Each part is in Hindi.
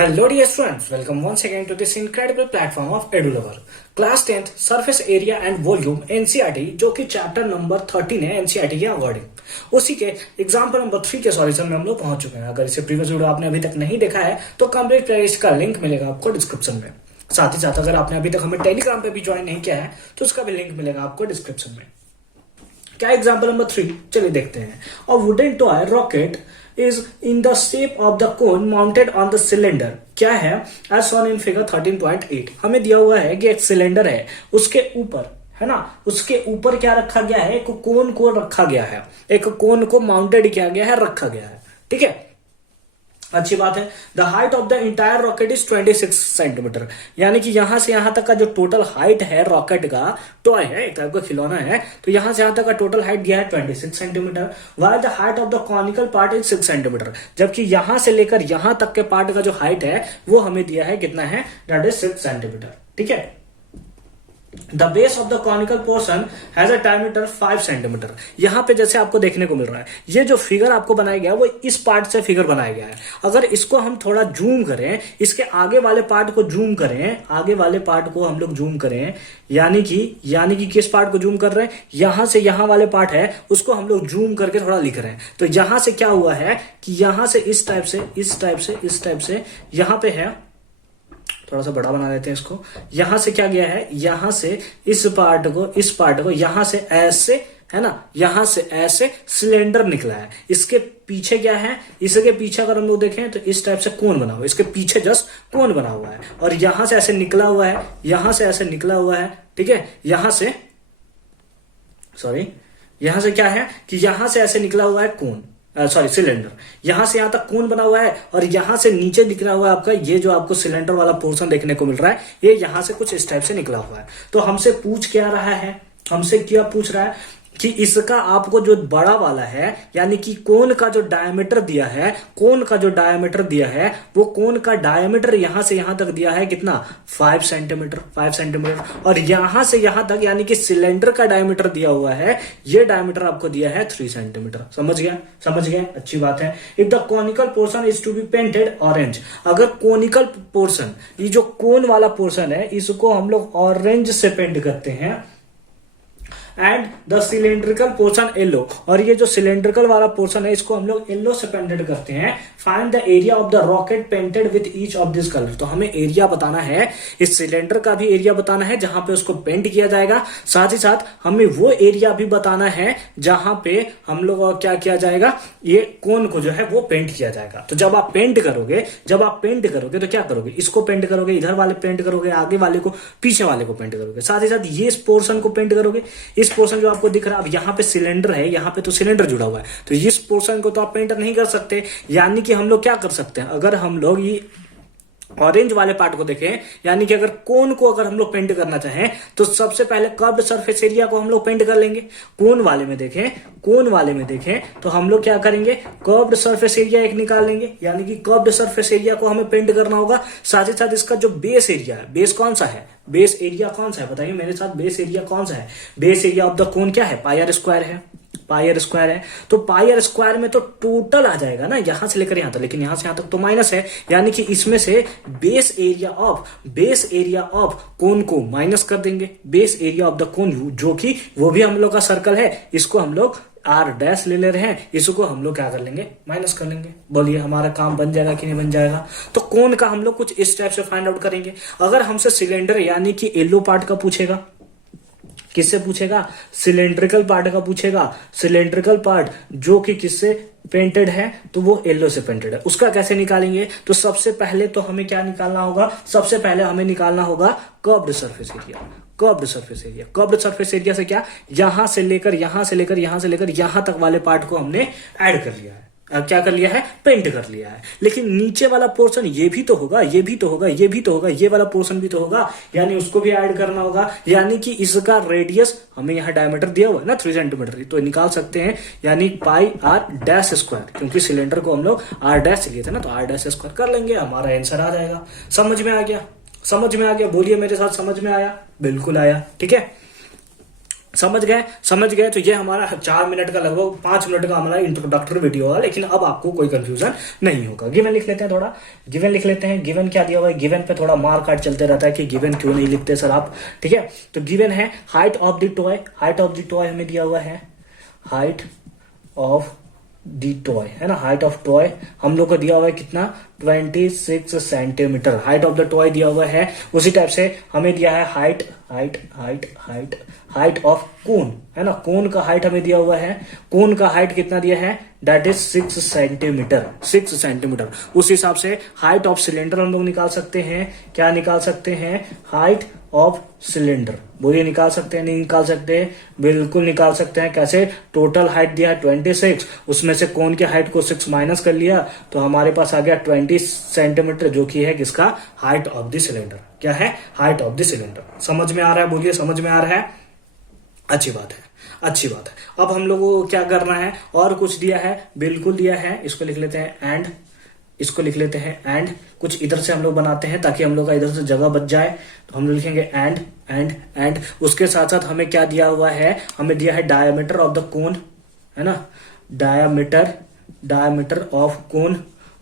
Hello dear students, welcome once again to this incredible platform of EduLover. Class 10th Surface Area and Volume NCERT जो कि चैप्टर नंबर 13 है NCERT के अकॉर्डिंग, उसी के एग्जाम्पल नंबर 3 के सॉल्यूशन में हम लोग पहुंच चुके हैं। अगर इसे प्रीवियस वीडियो आपने अभी तक नहीं देखा है तो कंप्लीट प्लेलिस्ट का लिंक मिलेगा आपको डिस्क्रिप्शन में। साथ ही साथ अगर आपने अभी तक हमें टेलीग्राम पे भी ज्वाइन नहीं किया है तो उसका भी लिंक मिलेगा आपको डिस्क्रिप्शन में। क्या एग्जाम्पल नंबर 3, चलिए देखते हैं। A wooden toy rocket is in the shape of the cone mounted on the cylinder। क्या है? as shown in figure 13.8 हमें दिया हुआ है कि एक सिलेंडर है, उसके ऊपर है ना, उसके ऊपर क्या रखा गया है? एक कोन को रखा गया है, एक कोन को माउंटेड किया गया है, रखा गया है। ठीक है, अच्छी बात है। The height of the entire rocket is 26 centimetre, यानी कि यहां से यहां तक का जो टोटल हाइट है रॉकेट का, टॉय है, एक टाइप का खिलौना है, तो यहां से यहां तक का टोटल हाइट दिया है 26 centimetre. While the height of the conical part is 6 centimetre, जबकि यहां से लेकर यहां तक के पार्ट का जो हाइट है वो हमें दिया है कितना है? That is 6 centimetre. ठीक है। The base of the conical portion has a diameter 5 centimetre. यहां पे जैसे आपको देखने को मिल रहा है, ये जो फिगर आपको बनाया गया है वो इस पार्ट से फिगर बनाया गया है। अगर इसको हम थोड़ा जूम करें, इसके आगे वाले पार्ट को जूम करें, आगे वाले पार्ट को हम लोग जूम करें, यानी कि किस पार्ट को जूम कर रहे हैं? यहां से यहां वाले पार्ट है उसको हम लोग जूम करके थोड़ा लिख रहे हैं। तो यहां से क्या हुआ है कि यहां से इस टाइप से यहां पे है, थोड़ा सा बड़ा बना देते हैं इसको। यहां से क्या गया है? यहां से इस पार्ट को यहां से ऐसे, है ना, यहां से ऐसे सिलेंडर निकला है। इसके पीछे क्या है? इसके पीछे अगर हम लोग देखें तो इस टाइप से कोन बना हुआ है, इसके पीछे जस्ट कोन बना हुआ है, और यहां से ऐसे निकला हुआ है, यहां से ऐसे निकला हुआ है। ठीक है, यहां से क्या है कि यहां से ऐसे निकला हुआ है कोन, सिलेंडर। यहां से यहां तक कोन बना हुआ है, और यहां से नीचे दिख रहा हुआ है आपका ये जो आपको सिलेंडर वाला पोर्शन देखने को मिल रहा है, ये यहां से कुछ इस टाइप से निकला हुआ है। तो हमसे पूछ क्या रहा है? हमसे क्या पूछ रहा है कि इसका आपको जो बड़ा वाला है, यानी कि कोन का जो डायमीटर दिया है, वो कोन का डायमीटर यहां से यहां तक दिया है कितना? 5 सेंटीमीटर। और यहां से यहां तक यानी कि सिलेंडर का डायमीटर दिया हुआ है, ये डायमीटर आपको दिया है 3 सेंटीमीटर। समझ गया? अच्छी बात है। If the conical portion is to be painted orange, अगर कॉनिकल पोर्शन, ये जो कोन वाला पोर्शन है, इसको हम लोग ऑरेंज से पेंट करते हैं, and the cylindrical portion yellow, और ये जो सिलेंड्रिकल वाला पोर्शन है इसको हम लोग येलो से पेंटेड करते हैं। Find the area of the rocket painted with each of this colour. तो हमें एरिया बताना है, इस सिलेंडर का भी एरिया बताना है जहां पे उसको पेंट किया जाएगा, साथ ही साथ हमें वो एरिया भी बताना है जहां पे हम लोग क्या किया जाएगा, ये कोन को जो है वो पेंट किया जाएगा। तो जब आप पेंट करोगे तो क्या करोगे? इसको पेंट करोगे, इधर वाले पेंट करोगे, आगे वाले को, पीछे वाले को पेंट करोगे, साथ ही साथ ये इस पोर्शन को पेंट करोगे। इस पोर्शन जो आपको दिख रहा है, अब यहाँ पे सिलेंडर है, यहाँ पे तो सिलेंडर जुड़ा हुआ है, तो इस पोर्शन को तो आप पेंट नहीं कर सकते। यानी कि हम लोग क्या कर सकते हैं? अगर हम लोग ये ऑरेंज वाले पार्ट को देखें, यानी कि अगर कोन को अगर हम लोग पेंट करना चाहें तो सबसे पहले कर्व्ड सरफेस एरिया को हम लोग पेंट कर लेंगे। कोन वाले में देखें तो हम लोग क्या करेंगे? कर्व्ड सरफेस एरिया एक निकाल लेंगे, यानी कि कर्व्ड सरफेस एरिया को हमें पेंट करना होगा। साथ ही साथ इसका जो बेस एरिया है, बेस एरिया कौन सा है? बताइए मेरे साथ, बेस एरिया कौन सा है? बेस एरिया ऑफ द कोन क्या है? पाई स्क्वायर है। तो पाई स्क्वायर में तो टोटल आ जाएगा ना, यहां से लेकर यहां तक, लेकिन यहां से यहां तक तो माइनस है, यानी कि इसमें से बेस एरिया ऑफ कोन को माइनस कर देंगे। बेस एरिया ऑफ द कोन, जो कि वो भी हम लोग का सर्कल है, इसको हम लोग आर डैश ले रहे हैं, इसको हम लोग क्या कर लेंगे? माइनस कर लेंगे। बोलिए हमारा काम बन जाएगा कि नहीं बन जाएगा? तो कोन का हम लोग कुछ इस टाइप से फाइंड आउट करेंगे। अगर हमसे सिलेंडर यानी कि येलो पार्ट का पूछेगा, किससे पूछेगा? सिलेंड्रिकल पार्ट का पूछेगा। सिलेंड्रिकल पार्ट जो कि किससे पेंटेड है? तो वो येलो से पेंटेड है। उसका कैसे निकालेंगे? तो सबसे पहले तो हमें क्या निकालना होगा? सबसे पहले हमें निकालना होगा कर्व्ड सरफेस एरिया से क्या? यहां से लेकर यहां तक वाले पार्ट को हमने ऐड कर लिया है। क्या कर लिया है? पेंट कर लिया है। लेकिन नीचे वाला पोर्शन ये भी तो होगा, ये वाला पोर्शन भी तो होगा, यानी उसको भी ऐड करना होगा। यानी कि इसका रेडियस हमें यहाँ डायमीटर दिया हुआ है ना 3 सेंटीमीटर, तो निकाल सकते हैं, यानी पाई आर डैश स्क्वायर, क्योंकि सिलेंडर को हम लोग आर डैश लिए थे ना, तो आर डैश स्क्वायर कर लेंगे, हमारा आंसर आ जाएगा। समझ में आ गया? बोलिए मेरे साथ, समझ में आया? बिल्कुल आया। ठीक है, समझ गए। तो ये हमारा 4 मिनट का, लगभग 5 मिनट का हमारा इंट्रोडक्टरी वीडियो होगा, लेकिन अब आपको कोई कंफ्यूजन नहीं होगा। गिवन लिख लेते हैं, थोड़ा गिवन लिख लेते हैं। गिवन क्या दिया हुआ है, गिवन पे थोड़ा मार काट चलते रहता है कि गिवन क्यों नहीं लिखते सर आप, ठीक है। तो गिवन है height of the toy, height of the toy हमें दिया हुआ है, हाइट ऑफ दी टॉय, है ना, हाइट ऑफ टॉय हम लोग को दिया हुआ है कितना, 26 centimetre height of the toy दिया हुआ है। उसी टाइप से हमें दिया है height height height height height of cone, है ना, कोन का हाइट हमें दिया हुआ है। कोन का हाइट कितना दिया है, दैट इज 6 सेंटीमीटर, 6 सेंटीमीटर। उस हिसाब से हाइट ऑफ सिलेंडर हम लोग निकाल सकते हैं। क्या निकाल सकते हैं, हाइट ऑफ सिलेंडर। बोलिए निकाल सकते हैं, नहीं निकाल सकते, बिल्कुल निकाल सकते हैं। कैसे, टोटल हाइट दिया है 26, उसमें से कोन के हाइट को 6 माइनस कर लिया तो हमारे पास आ गया 20 सेंटीमीटर, जो कि है किसका, हाइट ऑफ द सिलेंडर। क्या है, हाइट ऑफ द सिलेंडर। समझ में आ रहा है, बोलिए समझ में आ रहा है, अच्छी बात है, अच्छी बात है। अब हम लोगों को क्या करना है, और कुछ दिया है, बिल्कुल दिया है, इसको लिख लेते हैं एंड, इसको लिख लेते हैं एंड। कुछ इधर से हम लोग बनाते हैं ताकि हम लोग का इधर से जगह बच जाए, तो हम लोग लिखेंगे एंड एंड एंड। उसके साथ साथ हमें क्या दिया हुआ है, हमें दिया है डायमीटर ऑफ द कोन, है ना, डायमीटर, डायमीटर ऑफ कोन,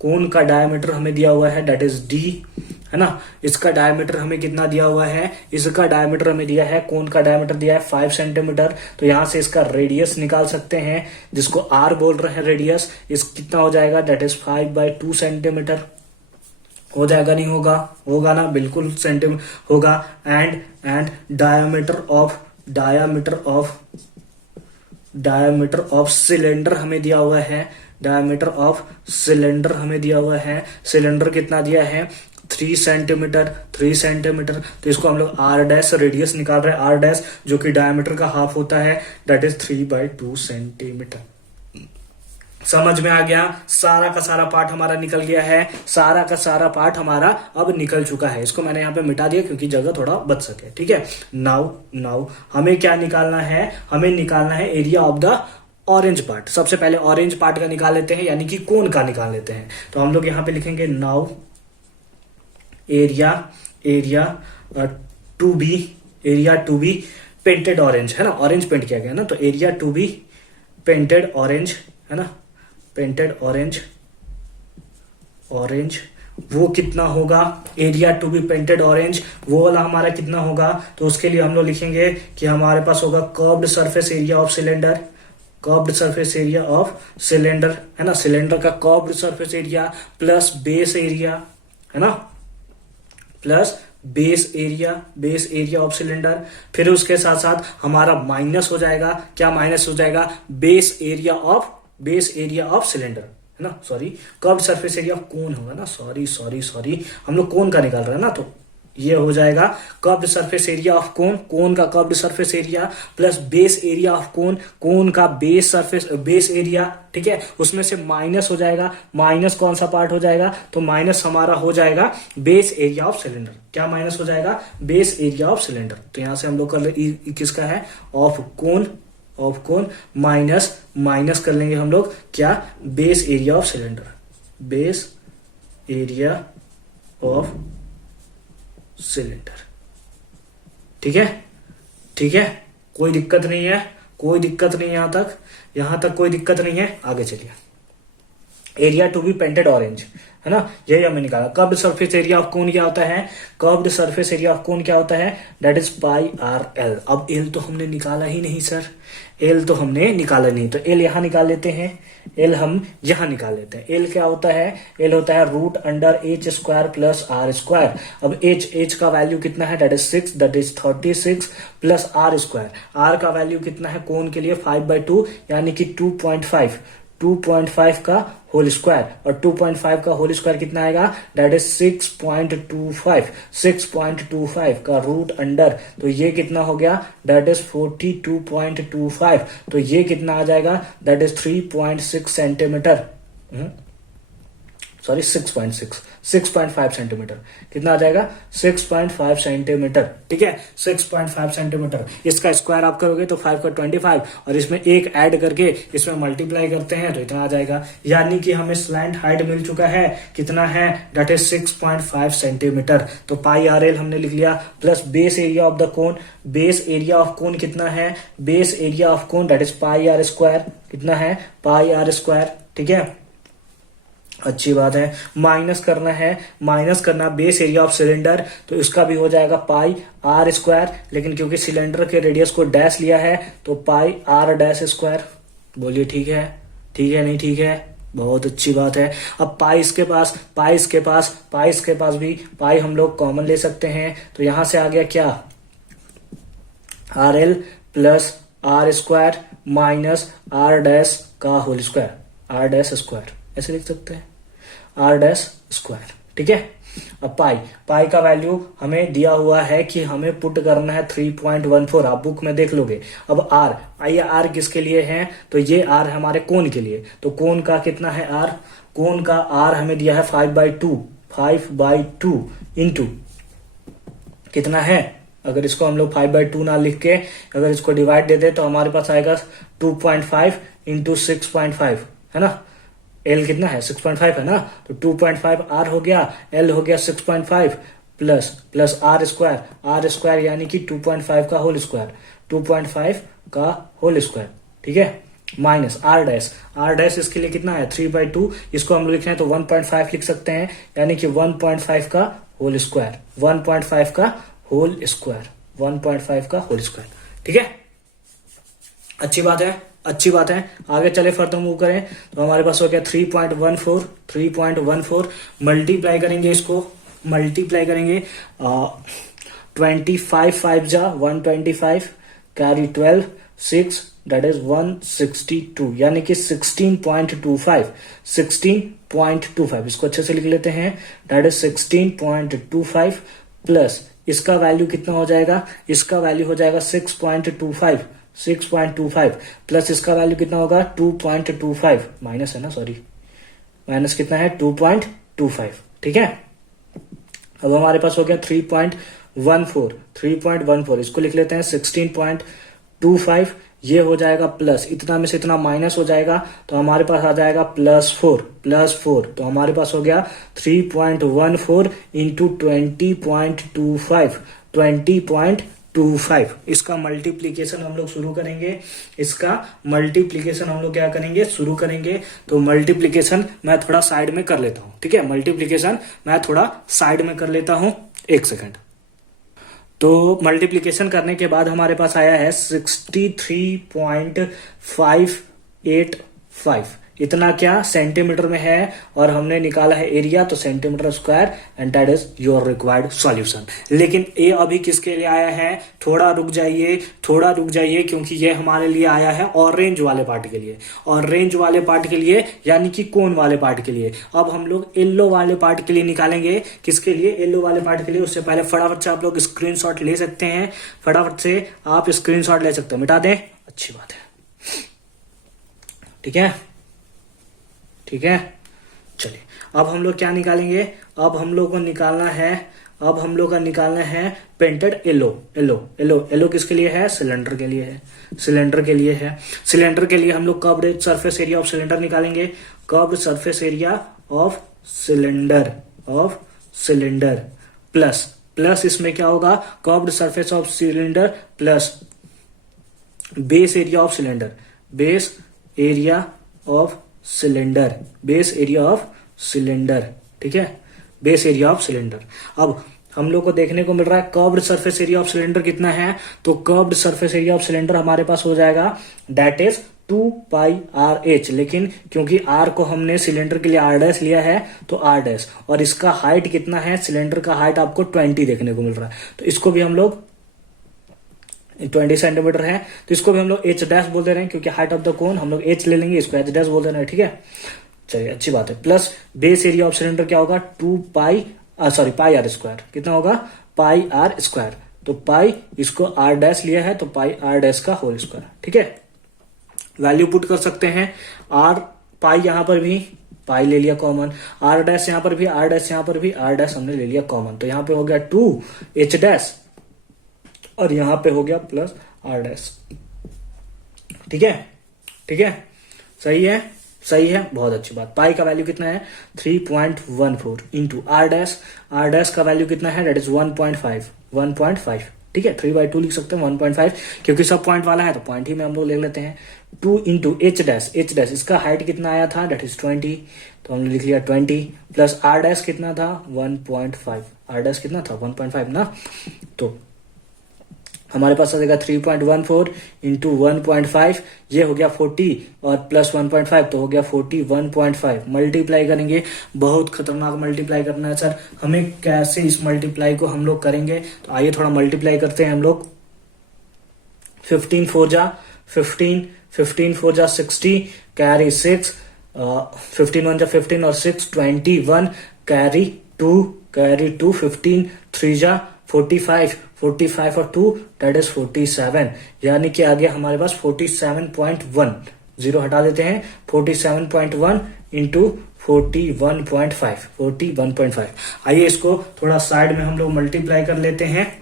कोन का डायमीटर हमें दिया हुआ है, दैट इज डी, है ना। इसका डायमीटर हमें कितना दिया हुआ है, इसका डायमीटर हमें दिया है, कोन का डायमीटर दिया है 5 सेंटीमीटर। तो यहां से इसका रेडियस निकाल सकते हैं, जिसको आर बोल रहे हैं रेडियस। इस कितना हो जाएगा, दैट इज 5/2 सेंटीमीटर। हो जाएगा, नहीं होगा, होगा ना, बिल्कुल सेंटीमीटर होगा। एंड डायमीटर ऑफ सिलेंडर हमें दिया हुआ है, डायमीटर ऑफ सिलेंडर हमें दिया हुआ है। सिलेंडर कितना दिया है, 3 सेंटीमीटर, 3 सेंटीमीटर। तो इसको हम लोग आर डैश, रेडियस निकाल रहे हैं, आर डैश जो कि डायमीटर का हाफ होता है, दैट इज 3/2 सेंटीमीटर। समझ में आ गया, सारा का सारा पार्ट हमारा निकल गया है, सारा का सारा पार्ट हमारा अब निकल चुका है। इसको मैंने यहाँ पे मिटा दिया क्योंकि जगह थोड़ा बच सके, ठीक है। नाउ हमें क्या निकालना है, हमें निकालना है area of the orange part. सबसे पहले ऑरेंज पार्ट का निकाल लेते हैं, यानी कि कोन का निकाल लेते हैं। तो हम लोग यहाँ पे लिखेंगे now area to be painted orange, है ना, ऑरेंज पेंट किया गया ना, तो area to be painted orange, है ना, पेंटेड ऑरेंज वो कितना होगा, area to be painted orange वो वाला हमारा कितना होगा। तो उसके लिए हम लोग लिखेंगे कि हमारे पास होगा curved surface area of cylinder, curved surface area of cylinder, है ना, सिलेंडर का curved surface area plus base area, है ना, plus base area of cylinder. फिर उसके साथ साथ हमारा माइनस हो जाएगा, क्या माइनस हो जाएगा, बेस एरिया ऑफ सिलेंडर, है ना, sorry, curved surface area of कोन होगा ना, सॉरी हम लोग कोन का निकाल रहे हैं ना, तो ये हो जाएगा curved surface area of cone का curved surface area plus base area of cone का बेस एरिया, ठीक है। उसमें से माइनस हो जाएगा, माइनस कौन सा पार्ट हो जाएगा, तो माइनस हमारा हो जाएगा बेस एरिया ऑफ सिलेंडर। क्या माइनस हो जाएगा, बेस एरिया ऑफ सिलेंडर। तो यहां से हम लोग कर किसका है, ऑफ कोन माइनस कर लेंगे हम लोग क्या, base area of cylinder, base area of cylinder, ठीक है, कोई दिक्कत नहीं है, यहां तक कोई दिक्कत नहीं है। आगे चलिए, area to be painted orange, है ना, यही हमें निकाला। Curved surface area of cone क्या होता है, curved surface area of cone क्या होता है, दैट इज πr/l। अब एल तो हमने निकाला ही नहीं सर, एल तो हमने निकाला नहीं, तो एल यहां निकाल लेते हैं, एल हम यहां निकाल लेते हैं। एल क्या होता है, एल होता है √h² प्लस r²। अब h का वैल्यू कितना है, that is 6, that is 36 plus r²। r का वैल्यू कितना है कोन के लिए, 5/2 यानी कि 2.5 का होल स्क्वायर, और 2.5 का होल स्क्वायर कितना आएगा, दैट इज 6.25 का √, तो ये कितना हो गया, दैट इज 42.25। तो ये कितना आ जाएगा, that is 3.6 centimetre, sorry 6.5 centimetre. कितना आ जाएगा? 6.5 सेंटीमीटर। ठीक है, 6.5 सेंटीमीटर। इसका स्क्वायर आप करोगे तो 5 का 25 और इसमें एक ऐड करके इसमें मल्टीप्लाई करते हैं तो इतना आ जाएगा। यानी कि हमें स्लैंट हाइट मिल चुका है, कितना है? That is 6.5 centimetre. तो पाई आर एल हमने लिख लिया, plus base area of the cone. Base area of cone कितना है? Base area of cone that is pi r square. कितना है? Pi r square. ठीक है, अच्छी बात है। माइनस करना है, माइनस करना बेस एरिया ऑफ सिलेंडर, तो इसका भी हो जाएगा पाई आर स्क्वायर, लेकिन क्योंकि सिलेंडर के रेडियस को डैश लिया है तो पाई आर डैश स्क्वायर। बोलिए ठीक है? ठीक है नहीं ठीक है? बहुत अच्छी बात है। अब पाई इसके पास, पाई इसके पास, पाई इसके पास भी, पाई हम लोग कॉमन ले सकते हैं, तो यहां से आ गया क्या? R L plus are square minus are dash का whole square, R dash square ऐसे लिख सकते हैं, आर डैश स्क्वायर। ठीक है, अब पाई, पाई का वैल्यू हमें दिया हुआ है कि हमें पुट करना है 3.14, आप बुक में देख लोगे। अब आर, आइए आर किसके लिए है? तो ये आर है हमारे कोन के लिए, तो कोन का कितना है आर? कोन का आर हमें दिया है 5/2 इंटू कितना है? अगर इसको हम लोग 5/2 ना लिख के अगर इसको डिवाइड दे दे तो हमारे पास आएगा 2.5 इंटू 6.5, है ना? एल कितना है? 6.5 है ना, तो 2.5 आर हो गया, एल हो गया 6.5 plus plus are square, r square यानी कि 2.5 का होल स्क्वायर, 2.5 का होल स्क्वायर। ठीक है, minus are dash, r dash इसके लिए कितना है? 3/2, इसको हम लोग लिख रहे हैं तो 1.5 लिख सकते हैं, यानी कि 1.5 का होल स्क्वायर, 1.5 का होल स्क्वायर, 1.5 का होल स्क्वायर। ठीक है, अच्छी बात है, अच्छी बात है। आगे चले फर्दर मूव करें तो हमारे पास हो गया 3.14 मल्टीप्लाई करेंगे, इसको मल्टीप्लाई करेंगे 25 5 जा 125 कैरी 12 6 दैट इज 162, यानी कि 16.25 इसको अच्छे से लिख लेते हैं, दैट इज 16.25 प्लस इसका वैल्यू कितना हो जाएगा? इसका वैल्यू हो जाएगा 6.25 प्लस इसका वैल्यू कितना होगा? 2.25, माइनस है ना, सॉरी, माइनस कितना है? 2.25। ठीक है, अब हमारे पास हो गया 3.14, इसको लिख लेते हैं 16.25, ये हो जाएगा प्लस, इतना में से इतना माइनस हो जाएगा तो हमारे पास आ जाएगा +4, तो हमारे पास हो गया 3.14 इंटू 20.25, इसका मल्टीप्लीकेशन हम लोग शुरू करेंगे, इसका मल्टीप्लीकेशन हम लोग क्या करेंगे? शुरू करेंगे। तो मल्टीप्लीकेशन मैं थोड़ा साइड में कर लेता हूं। ठीक है, मल्टीप्लीकेशन मैं थोड़ा साइड में कर लेता हूं, एक सेकंड। तो मल्टीप्लीकेशन करने के बाद हमारे पास आया है 63.585, इतना क्या सेंटीमीटर में है, और हमने निकाला है एरिया तो centimetre square, and that is your required solution. लेकिन ये अभी किसके लिए आया है? थोड़ा रुक जाइए, थोड़ा रुक जाइए, क्योंकि ये हमारे लिए आया है ऑरेंज वाले पार्ट के लिए, ऑरेंज वाले पार्ट के लिए यानी कि कोन वाले पार्ट के लिए। अब हम लोग येलो वाले पार्ट के लिए निकालेंगे। किसके लिए? येलो वाले पार्ट के लिए। उससे पहले फटाफट से आप लोग स्क्रीनशॉट ले सकते हैं, फटाफट से आप स्क्रीनशॉट ले सकते हैं, मिटा दें, अच्छी बात है। ठीक है, ठीक है, चलिए अब हम लोग क्या निकालेंगे? अब हम लोग को निकालना है पेंटेड येलो किसके लिए है? सिलेंडर के लिए है, सिलेंडर के लिए है। सिलेंडर के लिए हम लोग curved surface area of cylinder निकालेंगे, curved surface area of cylinder plus इसमें क्या होगा? Curved surface of cylinder plus base area of cylinder, base area of cylinder. ठीक है, बेस एरिया ऑफ सिलेंडर। अब हम लोग को देखने को मिल रहा है curved surface area of cylinder कितना है, तो curved surface area of cylinder हमारे पास हो जाएगा दैट इज 2πRH, लेकिन क्योंकि R को हमने सिलेंडर के लिए R डैश लिया है तो R डैश, और इसका हाइट कितना है? सिलेंडर का हाइट आपको 20 देखने को मिल रहा है, तो इसको भी हम लोग 20 सेंटीमीटर है, तो इसको भी हम लोग H डैश बोल दे रहे हैं, क्योंकि हाइट ऑफ द कोन हम लोग H ले लेंगे, इसको H डैश बोल दे रहे हैं। ठीक है, चलिए अच्छी बात है। Plus base area of cylinder क्या होगा? पाई आर स्क्वायर, कितना होगा? पाई आर स्क्वायर, तो पाई इसको R डैश लिया है तो पाई R डैश का होल स्क्वायर। ठीक है, वैल्यू पुट कर सकते हैं, R पाई यहां पर भी पाई ले लिया कॉमन, आर डैश यहाँ पर भी, आर डैश यहाँ पर भी, आर डैश हमने ले लिया कॉमन, तो यहाँ पे हो गया 2h डैश और यहाँ पे हो गया प्लस आर डैश। ठीक है, ठीक है, सही है, सही है, बहुत अच्छी बात। पाई का वैल्यू कितना है 3.14 into r dash, r dash का वैल्यू कितना है, दैट इज 1.5। ठीक है, 3/2 लिख सकते हैं 1.5, क्योंकि सब पॉइंट वाला है तो पॉइंट ही में हम लोग ले लेते हैं। 2 into H dash, H dash इसका हाइट कितना आया था, दैट इज 20, तो हमने लिख लिया 20 प्लस आर डैश कितना था 1.5, आर डैश कितना था 1.5 ना, तो हमारे पास आ जाएगा 3.14 इंटू 1.5, ये हो गया 40 और प्लस 1.5 तो हो गया 41.5। मल्टीप्लाई करेंगे, बहुत खतरनाक मल्टीप्लाई करना है सर, हमें कैसे इस मल्टीप्लाई को हम लोग करेंगे, तो आइए थोड़ा मल्टीप्लाई करते हैं हम लोग। 15 4 जा 15, 15 4 जा 60, कैरी 6, 15 1 जा 15 और 6 21, कैरी 2, 15 3 जा 45, 45 और 2 दैट इज 47, यानी कि आगे हमारे पास 47.1, जीरो हटा देते हैं, 47.1 इंटू 41.5। आइए इसको थोड़ा साइड में हम लोग मल्टीप्लाई कर लेते हैं।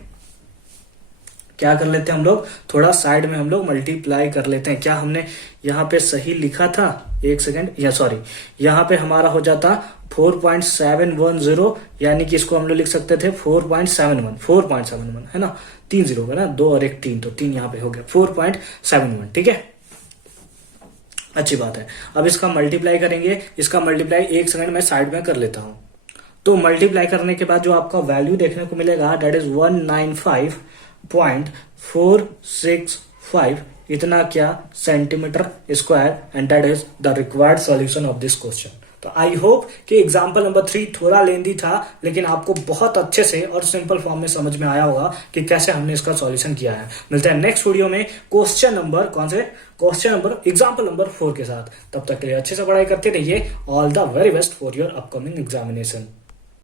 क्या कर लेते हैं हम लोग, थोड़ा साइड में हम लोग मल्टीप्लाई कर लेते हैं। क्या हमने यहाँ पे सही लिखा था, एक सेकेंड, या सॉरी, यहाँ पे हमारा हो जाता 4.710, यानी कि इसको हम लोग लिख सकते थे 4.71 है ना, 3 जीरो होगा ना, 2 और 1 3, तो 3 यहाँ पे हो गया 4.71। ठीक है, अच्छी बात है। अब इसका मल्टीप्लाई करेंगे, इसका मल्टीप्लाई एक सेकंड में साइड में कर लेता हूं। तो मल्टीप्लाई करने के बाद जो आपका वैल्यू देखने को मिलेगा दैट इज 195.465, इतना क्या centimetre square, and that is the required solution of this question. तो आई होप कि एग्जाम्पल नंबर 3 थोड़ा लेंदी था, लेकिन आपको बहुत अच्छे से और सिंपल फॉर्म में समझ में आया होगा कि कैसे हमने इसका सॉल्यूशन किया है। मिलते हैं नेक्स्ट वीडियो में क्वेश्चन नंबर, कौन से क्वेश्चन नंबर, एग्जाम्पल नंबर 4 के साथ। तब तक के लिए अच्छे से पढ़ाई करते रहिए। All the very best for your upcoming examination.